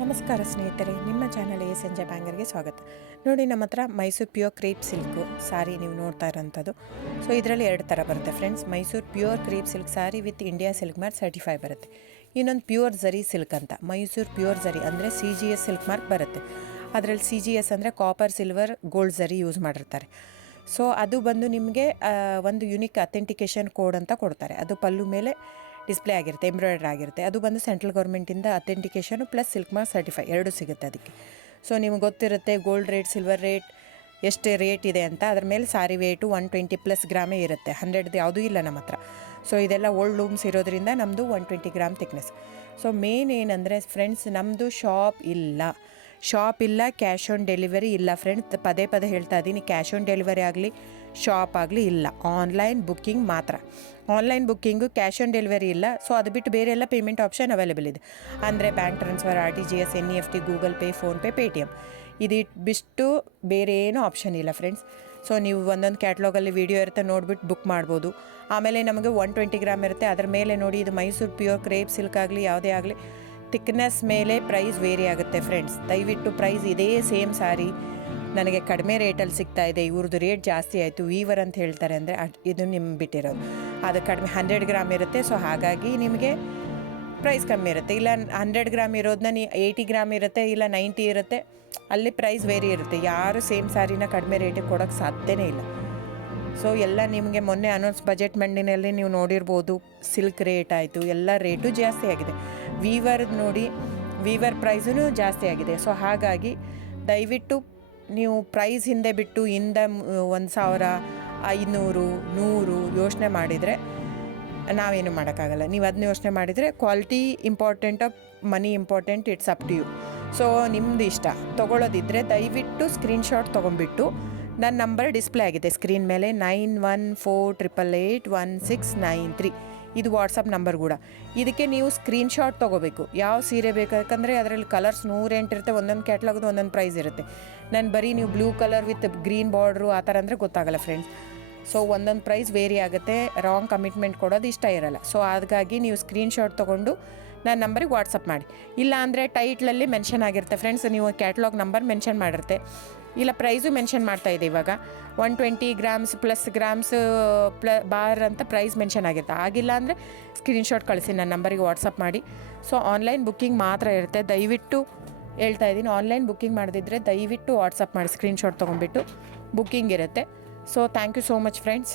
ನಮಸ್ಕಾರ ಸ್ನೇಹಿತರೆ, ನಿಮ್ಮ ಚಾನಲ್ ಸಂಜೆ ಬ್ಯಾಂಗರ್ಗೆ ಸ್ವಾಗತ. ನೋಡಿ, ನಮ್ಮ ಹತ್ರ ಮೈಸೂರು ಪ್ಯೂರ್ ಕ್ರೇಪ್ ಸಿಲ್ಕು ಸಾರಿ ನೀವು ನೋಡ್ತಾ ಇರೋಂಥದ್ದು. ಸೊ ಇದರಲ್ಲಿ ಎರಡು ಥರ ಬರುತ್ತೆ friends. Mysuru pure crepe silk sorry with India silk mark certify ಬರುತ್ತೆ. ಇನ್ನೊಂದು ಪ್ಯೂರ್ ಝರಿ ಸಿಲ್ಕ್ ಅಂತ, ಮೈಸೂರು ಪ್ಯೂರ್ ಝರಿ ಅಂದರೆ CGS ಸಿಲ್ಕ್ ಮಾರ್ಕ್ ಬರುತ್ತೆ. ಅದರಲ್ಲಿ CGS ಅಂದರೆ ಕಾಪರ್, ಸಿಲ್ವರ್, ಗೋಲ್ಡ್ ಝರಿ ಯೂಸ್ ಮಾಡಿರ್ತಾರೆ. ಸೊ ಅದು ಬಂದು ನಿಮಗೆ ಒಂದು ಯುನಿಕ್ ಅಥೆಂಟಿಕೇಷನ್ ಕೋಡ್ ಅಂತ ಕೊಡ್ತಾರೆ. ಅದು ಪಲ್ಲು ಮೇಲೆ ಡಿಸ್ಪ್ಲೇ ಆಗಿರುತ್ತೆ, ಎಂಬ್ರಾಯ್ಡ್ರಿ ಆಗಿರುತ್ತೆ. ಅದು ಬಂದು ಸೆಂಟ್ರಲ್ ಗೌರ್ಮೆಂಟಿಂದ ಅಥೆಂಟಿಕೇಷನು ಪ್ಲಸ್ ಸಿಲ್ಕ್ ಮಾರ್ಕ್ ಸರ್ಟಿಫೈ ಎರಡು ಸಿಗುತ್ತೆ ಅದಕ್ಕೆ. ಸೊ ನಿಮಗೆ ಗೊತ್ತಿರುತ್ತೆ ಗೋಲ್ಡ್ ರೇಟ್, ಸಿಲ್ವರ್ ರೇಟ್ ಎಷ್ಟು ರೇಟ್ ಇದೆ ಅಂತ. ಅದ್ರ ಮೇಲೆ ಸಾರಿ ವೇಟು 120+ ಗ್ರಾಮೇ ಇರುತ್ತೆ, 100 ಯಾವುದೂ ಇಲ್ಲ ನಮ್ಮ ಹತ್ರ. ಸೊ ಇದೆಲ್ಲ ಓಲ್ಡ್ ಲೂಮ್ಸ್ ಇರೋದ್ರಿಂದ ನಮ್ಮದು 120 ಗ್ರಾಮ್ ಥಿಕ್ನೆಸ್. ಸೊ ಮೇನ್ ಏನಂದರೆ ಫ್ರೆಂಡ್ಸ್, ನಮ್ಮದು ಶಾಪ್ ಇಲ್ಲ, ಕ್ಯಾಶ್ ಆನ್ ಡೆಲಿವರಿ ಇಲ್ಲ ಫ್ರೆಂಡ್ಸ್. ಪದೇ ಹೇಳ್ತಾ ಇದ್ದೀನಿ, ಕ್ಯಾಶ್ ಆನ್ ಡೆಲಿವರಿ ಆಗಲಿ ಶಾಪ್ ಆಗಲಿ ಇಲ್ಲ, ಆನ್ಲೈನ್ ಬುಕ್ಕಿಂಗ್ ಮಾತ್ರ. Online booking, cash on delivery ಇಲ್ಲ. ಸೊ ಅದು ಬಿಟ್ಟು ಬೇರೆ ಎಲ್ಲ ಪೇಮೆಂಟ್ ಆಪ್ಷನ್ ಅವೈಲೇಬಲ್ ಇದೆ. ಅಂದರೆ bank transfer, RTGS, NEFT, Google pay, PhonePe, Paytm ಇದು ಬಿಟ್ಟು ಬೇರೆ ಏನೂ ಆಪ್ಷನ್ ಇಲ್ಲ ಫ್ರೆಂಡ್ಸ್. ಸೊ ನೀವು ಒಂದೊಂದು ಕ್ಯಾಟ್ಲಾಗಲ್ಲಿ ವೀಡಿಯೋ ಇರುತ್ತೆ, ನೋಡಿಬಿಟ್ಟು ಬುಕ್ ಮಾಡ್ಬೋದು. ಆಮೇಲೆ ನಮಗೆ 120 ಗ್ರಾಮ್ ಇರುತ್ತೆ. ಅದರ ಮೇಲೆ ನೋಡಿ, ಇದು ಮೈಸೂರು ಪ್ಯೂರ್ ಕ್ರೇಪ್ ಸಿಲ್ಕ್ ಆಗಲಿ ಯಾವುದೇ ಆಗಲಿ ಥಿಕ್ನೆಸ್ ಮೇಲೆ ಪ್ರೈಸ್ ವೇರಿ ಆಗುತ್ತೆ ಫ್ರೆಂಡ್ಸ್. ದಯವಿಟ್ಟು ಪ್ರೈಸ್ ಇದೇ ಸೇಮ್ ಸಾರಿ ನನಗೆ ಕಡಿಮೆ ರೇಟಲ್ಲಿ ಸಿಗ್ತಾ ಇದೆ, ಇವ್ರದ್ದು ರೇಟ್ ಜಾಸ್ತಿ ಆಯಿತು ವೀವರ್ ಅಂತ ಹೇಳ್ತಾರೆ ಅಂದರೆ ಇದು ನಿಮ್ಮ ಬಿಟ್ಟಿರೋದು. ಅದು ಕಡಿಮೆ 100 ಗ್ರಾಮ್ ಇರುತ್ತೆ. ಸೊ ಹಾಗಾಗಿ ನಿಮಗೆ ಪ್ರೈಸ್ ಕಮ್ಮಿ ಇರುತ್ತೆ. ಇಲ್ಲ 100 ಗ್ರಾಮ್ ಇರೋದನ್ನ 80 ಗ್ರಾಮ್ ಇರುತ್ತೆ, ಇಲ್ಲ 90 ಇರುತ್ತೆ, ಅಲ್ಲಿ ಪ್ರೈಸ್ ವೇರಿ ಇರುತ್ತೆ. ಯಾರು ಸೇಮ್ ಸ್ಯಾರಿನ ಕಡಿಮೆ ರೇಟಿಗೆ ಕೊಡೋಕ್ಕೆ ಸಾಧ್ಯನೇ ಇಲ್ಲ. ಸೊ ಎಲ್ಲ ನಿಮಗೆ ಮೊನ್ನೆ ಅನೌನ್ಸ್ ಬಜೆಟ್ ಮಂಡಿನಲ್ಲಿ ನೀವು ನೋಡಿರ್ಬೋದು, ಸಿಲ್ಕ್ ರೇಟ್ ಆಯಿತು, ಎಲ್ಲ ರೇಟು ಜಾಸ್ತಿ ಆಗಿದೆ. ವೀವರ್ದು ನೋಡಿ, ವೀವರ್ ಪ್ರೈಸೂ ಜಾಸ್ತಿ ಆಗಿದೆ. ಸೊ ಹಾಗಾಗಿ ದಯವಿಟ್ಟು ನೀವು ಪ್ರೈಸ್ ಹಿಂದೆ ಬಿಟ್ಟು 1,500, 100 ಯೋಚನೆ ಮಾಡಿದರೆ ನಾವೇನು ಮಾಡೋಕ್ಕಾಗಲ್ಲ. ನೀವು ಅದನ್ನ ಯೋಚನೆ ಮಾಡಿದರೆ quality important, money important, it's up to you. So ನಿಮ್ಮದು ಇಷ್ಟ. ತೊಗೊಳ್ಳೋದಿದ್ದರೆ ದಯವಿಟ್ಟು ಸ್ಕ್ರೀನ್ಶಾಟ್ ತೊಗೊಂಡ್ಬಿಟ್ಟು, ನನ್ನ ನಂಬರ್ ಡಿಸ್ಪ್ಲೇ ಆಗಿದೆ ಸ್ಕ್ರೀನ್ ಮೇಲೆ, 9148881693 ಇದು ವಾಟ್ಸಪ್ ನಂಬರ್ ಕೂಡ. ಇದಕ್ಕೆ ನೀವು ಸ್ಕ್ರೀನ್ಶಾಟ್ ತೊಗೋಬೇಕು. ಯಾವ ಸೀರೆ ಬೇಕು, ಯಾಕಂದರೆ ಅದರಲ್ಲಿ ಕಲರ್ಸ್ 108 ಇರುತ್ತೆ, ಒಂದೊಂದು ಕ್ಯಾಟ್ಲಾಗದು ಒಂದೊಂದು ಪ್ರೈಸ್ ಇರುತ್ತೆ. ನಾನು ಬರೀ ನೀವು blue colour with green border ಆ ಥರ ಅಂದರೆ ಗೊತ್ತಾಗಲ್ಲ ಫ್ರೆಂಡ್ಸ್. ಸೊ ಒಂದೊಂದು ಪ್ರೈಸ್ ವೇರಿ ಆಗುತ್ತೆ, ರಾಂಗ್ ಕಮಿಟ್ಮೆಂಟ್ ಕೊಡೋದು ಇಷ್ಟ ಇರಲ್ಲ. ಸೊ ಹಾಗಾಗಿ ನೀವು ಸ್ಕ್ರೀನ್ಶಾಟ್ ತೊಗೊಂಡು ನನ್ನ ನಂಬರಿಗೆ ವಾಟ್ಸಪ್ ಮಾಡಿ. ಇಲ್ಲ ಅಂದರೆ ಟೈಟ್ಲಲ್ಲಿ ಮೆನ್ಷನ್ ಆಗಿರುತ್ತೆ ಫ್ರೆಂಡ್ಸ್, ನೀವು ಕ್ಯಾಟ್ಲಾಗ್ ನಂಬರ್ ಮೆನ್ಷನ್ ಮಾಡಿರುತ್ತೆ, ಇಲ್ಲ ಪ್ರೈಸು ಮೆನ್ಷನ್ ಮಾಡ್ತಾಯಿದೆ. ಇವಾಗ 120 ಗ್ರಾಮ್ಸ್ ಪ್ಲಸ್ ಗ್ರಾಮ್ಸ್ ಬಾರ್ ಅಂತ ಪ್ರೈಸ್ ಮೆನ್ಷನ್ ಆಗಿರುತ್ತೆ. ಆಗಿಲ್ಲ ಅಂದರೆ ಸ್ಕ್ರೀನ್ಶಾಟ್ ಕಳಿಸಿ, ನನ್ನ ನಂಬರಿಗೆ ವಾಟ್ಸಪ್ ಮಾಡಿ. ಸೊ ಆನ್ಲೈನ್ ಬುಕ್ಕಿಂಗ್ ಮಾತ್ರ ಇರುತ್ತೆ. ದಯವಿಟ್ಟು ಹೇಳ್ತಾ ಇದ್ದೀನಿ, ಆನ್ಲೈನ್ ಬುಕ್ಕಿಂಗ್ ಮಾಡದಿದ್ದರೆ ದಯವಿಟ್ಟು ವಾಟ್ಸಪ್ ಮಾಡಿ, ಸ್ಕ್ರೀನ್ಶಾಟ್ ತೊಗೊಂಡ್ಬಿಟ್ಟು ಬುಕ್ಕಿಂಗ್ ಇರುತ್ತೆ. So thank you so much friends.